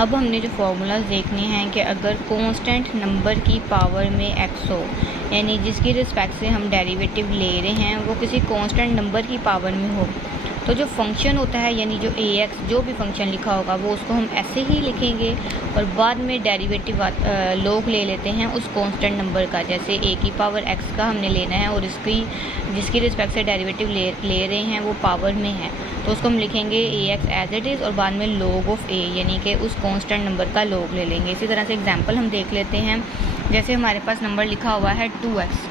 अब हमने जो फार्मूलाज देखने हैं कि अगर कांस्टेंट नंबर की पावर में x हो, यानी जिसकी रिस्पेक्ट से हम डेरिवेटिव ले रहे हैं वो किसी कांस्टेंट नंबर की पावर में हो, तो जो फंक्शन होता है यानी जो ax जो भी फंक्शन लिखा होगा वो उसको हम ऐसे ही लिखेंगे और बाद में डेरिवेटिव लोग ले लेते हैं उस कांस्टेंट नंबर का। जैसे a की पावर x का हमने लेना है और इसकी जिसकी रिस्पेक्ट से डेरिवेटिव ले रहे हैं वो पावर में है, तो उसको हम लिखेंगे ax एज इट इज़ और बाद में log ऑफ a यानी कि उस कांस्टेंट नंबर का log ले लेंगे। इसी तरह से एग्जांपल हम देख लेते हैं। जैसे हमारे पास नंबर लिखा हुआ है 2x,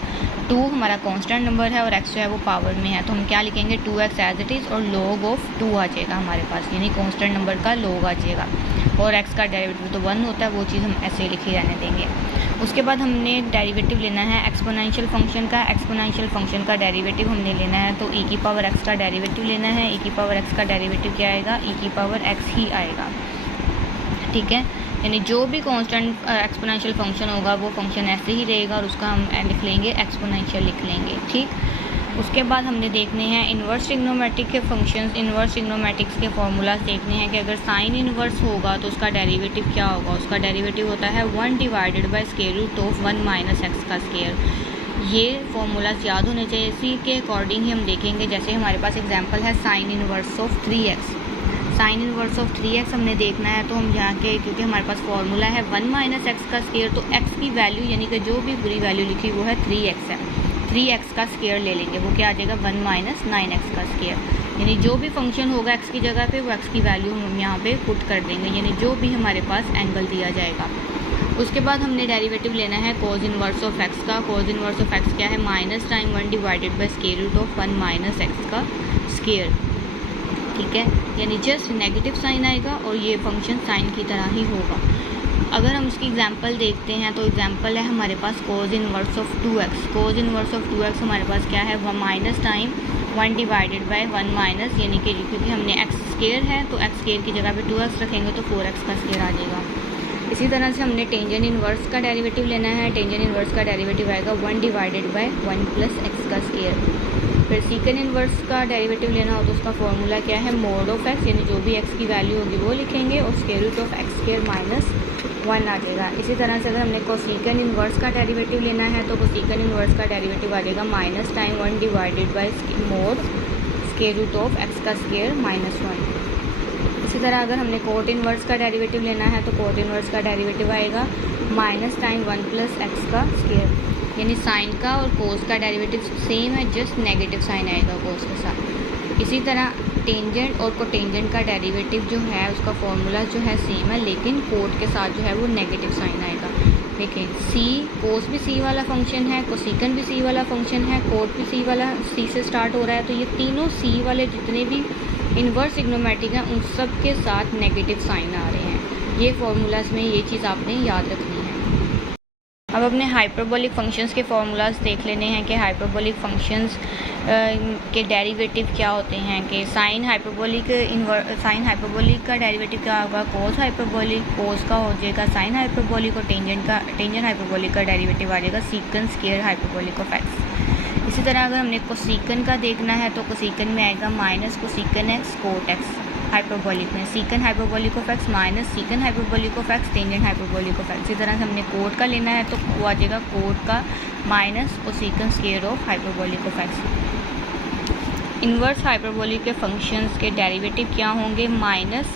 2 हमारा कांस्टेंट नंबर है और x जो है वो पावर में है, तो हम क्या लिखेंगे 2x एज इट इज़ और log ऑफ 2 आ जाएगा हमारे पास, यानी कांस्टेंट नंबर का log आ जाएगा और x का डेरिवेटिव तो 1 होता है, वो चीज़ हम ऐसे ही लिखी रहने देंगे। उसके बाद हमने डेरिवेटिव लेना है एक्सपोनेंशियल फंक्शन का। एक्सपोनेंशियल फंक्शन का डेरिवेटिव हमने लेना है तो e की पावर x का डेरिवेटिव लेना है। e की पावर x का डेरिवेटिव क्या आएगा, e की पावर x ही आएगा, ठीक है। यानी जो भी कांस्टेंट एक्सपोनेंशियल फंक्शन होगा वो फंक्शन ऐसे ही रहेगा और उसका हम लिख लेंगे एक्सपोनेंशियल लिख लेंगे, ठीक। उसके बाद हमने देखने हैं इन्वर्स ट्रिग्नोमेट्रिक के फंक्शंस। इन्वर्स ट्रिग्नोमेट्रिक्स के फॉर्मूलाज देखने हैं कि अगर साइन इन्वर्स होगा तो उसका डेरिवेटिव क्या होगा। उसका डेरिवेटिव होता है 1 divided by square root of 1 minus x का स्क्वायर। ये फार्मूलाज याद होने चाहिए, इसी के अकॉर्डिंग ही हम देखेंगे। जैसे हमारे पास एग्जांपल है sign inverse of 3x। Sign inverse of 3x हमने देखना है तो हम यहाँ के, क्योंकि हमारे पास फार्मूला है 1 माइनस एक्स का स्क्वायर, तो x की वैल्यू यानी कि जो भी पूरी वैल्यू लिखी वो है 3x है, 3x का स्क्वायर ले लेंगे, वो क्या आ जाएगा 1 माइनस 9x का स्क्वायर। यानी जो भी फंक्शन होगा x की जगह पे वो x की वैल्यू हम यहाँ पे पुट कर देंगे, यानी जो भी हमारे पास एंगल दिया जाएगा। उसके बाद हमने डेरिवेटिव लेना है कोज इन्वर्स ऑफ x का। कोज इन्वर्स ऑफ x क्या है, minus time 1 divided by square root of 1 minus x का स्क्वायर, ठीक है। यानी जस्ट नेगेटिव साइन आएगा और ये फंक्शन साइन की तरह ही होगा। अगर हम इसकी एग्जांपल देखते हैं तो एग्जांपल है हमारे पास cos inverse of 2x। Cos inverse of 2x हमारे पास क्या है, वह minus time 1 divided by 1 minus, यानी कि क्योंकि हमने x स्क्वायर है तो x स्क्वायर की जगह पे 2x रखेंगे तो 4x का स्क्वायर आ जाएगा। इसी तरह से हमने टेंजेंट इन्वर्स का डेरिवेटिव लेना है। टेंजेंट इन्वर्स का डेरिवेटिव आएगा 1 डिवाइडेड बाय 1 प्लस एक्स का स्क्वायर। फिर सीकन इन्वर्स का डेरिवेटिव लेना हो तो उसका फॉर्मूला क्या है, मोड ऑफ x, यानी जो भी x की वैल्यू होगी वो लिखेंगे और square root of x square minus 1 आ जाएगा। इसी तरह से अगर हमने कोसीकन इन्वर्स का डेरिवेटिव लेना है तो कोसीकन इन्वर्स का डेरिवेटिव आ जाएगा minus time 1 divided by mod square root of x का स्क्वायर माइनस 1। इसी तरह अगर हमने कोट इन्वर्स का डेरिवेटिव लेना है तो कोट इन्वर्स का डेरिवेटिव आएगा माइनस टाइम 1 प्लस एक्स का स्क्वायर। यानी साइन का और कोस का डेरिवेटिव सेम है, जस्ट नेगेटिव साइन आएगा कोस के साथ। इसी तरह टेंजेंट और कोटेंजेंट का डेरिवेटिव जो है उसका फॉर्मूला जो है सेम है, लेकिन कोट के साथ जो है वो नेगेटिव साइन आएगा। देखें सी कोस भी सी वाला फंक्शन है, कोसिकन भी सी वाला फंक्शन है, कोट भी सी वाला सी से स्टार्ट हो रहा है, तो ये तीनों सी वाले जितने भी इन्वर्स ट्रिग्नोमेट्रिक हैं उन सब के साथ नेगेटिव साइन आ रहे हैं। ये फार्मूलाज में ये चीज़ आपने याद रखनी है। अब अपने हाइपरबोलिक फंक्शंस के फार्मूलाज देख लेने हैं कि हाइपरबोलिक फंक्शंस के डेरिवेटिव क्या होते हैं। कि साइन हाइपरबोलिक का डेरिवेटिव क्या होगा, कोस हाइपरबोलिक कोस का हो जाएगा साइन हाइपरबोलिक, और टेंजेंट हाइपरबोलिक का डेरिवेटिव आ जाएगा सीकन स्क्वायर हाइपरबोलिक ऑफ एक्स। इसी तरह अगर हमने कोसिकन का देखना है तो कोसिकन में आएगा minus cosecant X cot X hyperbolic में, secant hyperbolic of X minus secant hyperbolic of X tangent hyperbolic of X. इसी तरह से हमने कोट का लेना है तो वो आ जाएगा कोट का minus cosecant square of hyperbolic of X. Inverse hyperbolic के फंक्शंस के डेरिवेटिव क्या होंगे, minus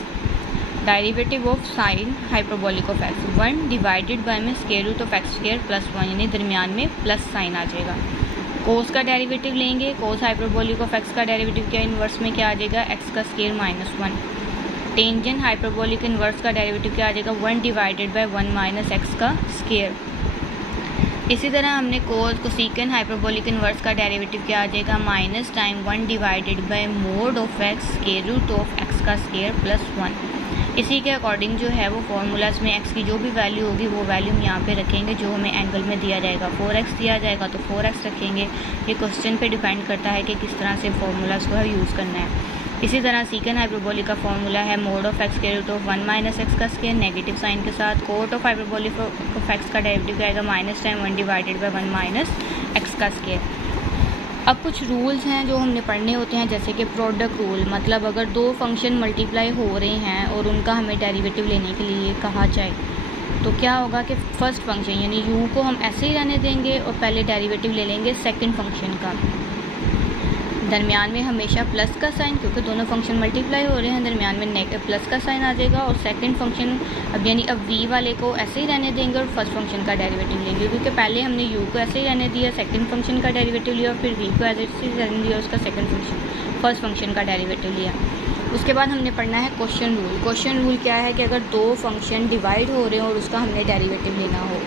derivative of sine hyperbolic of X 1 divided by में square root of x square plus 1, यानी दरमियान में प्लस साइन आ जाएगा। कोस का डेरिवेटिव लेंगे, कोस हाइपरबोलिक ऑफ एक्स का डेरिवेटिव क्या इन्वर्स में क्या आ जाएगा, एक्स का square minus 1। Tangent hyperbolic inverse का डेरिवेटिव क्या आ जाएगा 1 डिवाइडेड बाय 1 माइनस एक्स का स्क्वायर। इसी तरह हमने कोसिकन हाइपरबोलिक इन्वर्स का डेरिवेटिव क्या आ जाएगा minus time 1 divided by mod of x square root of x का स्क्वायर प्लस 1। इसी के अकॉर्डिंग जो है वो फार्मूलाज में x की जो भी वैल्यू होगी वो वैल्यू हम यहाँ पे रखेंगे जो हमें एंगल में दिया जाएगा। 4x दिया जाएगा तो 4x रखेंगे। ये क्वेश्चन पे डिपेंड करता है कि किस तरह से फार्मूलाज को यूज़ करना है। इसी तरह सीकन हाइपरबोलिक का फॉर्मूला है mod of x square root of 1 minus x का स्क्वायर नेगेटिव साइन के साथ। Cot of hyperbolic of x का डेरिवेटिव आएगा minus time 1 divided by 1 minus x का स्क्वायर। अब कुछ रूल्स हैं जो हमने पढ़ने होते हैं, जैसे कि प्रोडक्ट रूल, मतलब अगर दो फंक्शन मल्टीप्लाई हो रहे हैं और उनका हमें डेरिवेटिव लेने के लिए कहा जाए तो क्या होगा कि फ़र्स्ट फंक्शन यानी u को हम ऐसे ही रहने देंगे और पहले डेरिवेटिव ले लेंगे सेकंड फंक्शन का। दरमियान में हमेशा प्लस का साइन, क्योंकि दोनों फंक्शन मल्टीप्लाई हो रहे हैं, दरमियान में प्लस का साइन आ जाएगा। और सेकंड फंक्शन अब यानी अब v वाले को ऐसे ही रहने देंगे और फर्स्ट फंक्शन का डेरिवेटिव लेंगे, क्योंकि पहले हमने u को ऐसे ही रहने दिया, सेकंड फंक्शन का डेरिवेटिव लिया, फिर v को ऐसे ही रहने दिया, उसका फर्स्ट फंक्शन का डेरिवेटिव लिया। उसके बाद हमने पढ़ना है क्वेश्चन रूल। क्वेश्चन रूल क्या है कि अगर दो फंक्शन डिवाइड हो रहे हो और उसका हमने डेरिवेटिव लेना हो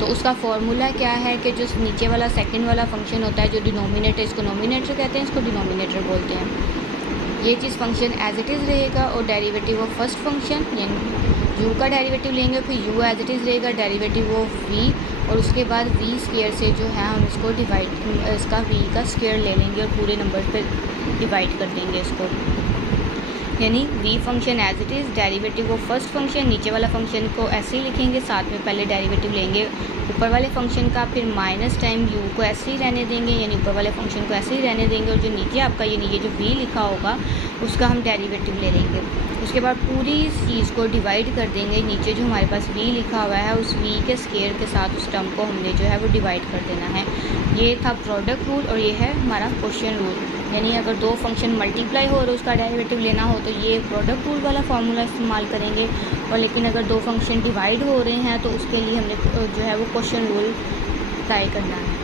तो उसका फॉर्मूला क्या है कि जो नीचे वाला सेकंड वाला फंक्शन होता है, जो डिनोमिनेटर, इसको नोमिनेटर कहते हैं, इसको डिनोमिनेटर बोलते हैं। ये चीज़ फंक्शन एज इट इज़ रहेगा और डेरिवेटिव ऑफ फर्स्ट फंक्शन यानी u का डेरिवेटिव लेंगे, फिर u एज इट इज़ रहेगा, डेरिवेटिव ऑफ v, और उसके बाद v स्क्वायर से जो है हम इसको इसका v का स्क्वायर ले लेंगे और पूरे नंबर पे डिवाइड कर देंगे इसको। यानी v function as it is, derivative of first function, नीचे वाला फंक्शन को ऐसे ही लिखेंगे, साथ में पहले डेरिवेटिव लेंगे ऊपर वाले फंक्शन का, फिर माइनस टाइम u को ऐसे ही रहने देंगे यानी ऊपर वाले फंक्शन को ऐसे ही रहने देंगे, और जो नीचे आपका यानी ये जो v लिखा होगा उसका हम डेरिवेटिव ले लेंगे। उसके बाद पूरी इस चीज़ को डिवाइड कर देंगे, नीचे जो हमारे पास v लिखा हुआ है उस v के स्क्वायर के साथ उस टर्म को हमने जो है वो डिवाइड कर देना है। ये था प्रोडक्ट रूल और ये है हमारा क्वेश्चन रूल। यानी अगर दो फंक्शन मल्टीप्लाई हो और उसका डेरिवेटिव लेना हो तो ये प्रोडक्ट रूल वाला फार्मूला इस्तेमाल करेंगे, और लेकिन अगर दो फंक्शन डिवाइड हो रहे हैं तो उसके लिए हमने जो है वो क्वेश्चन रूल ट्राई करना है।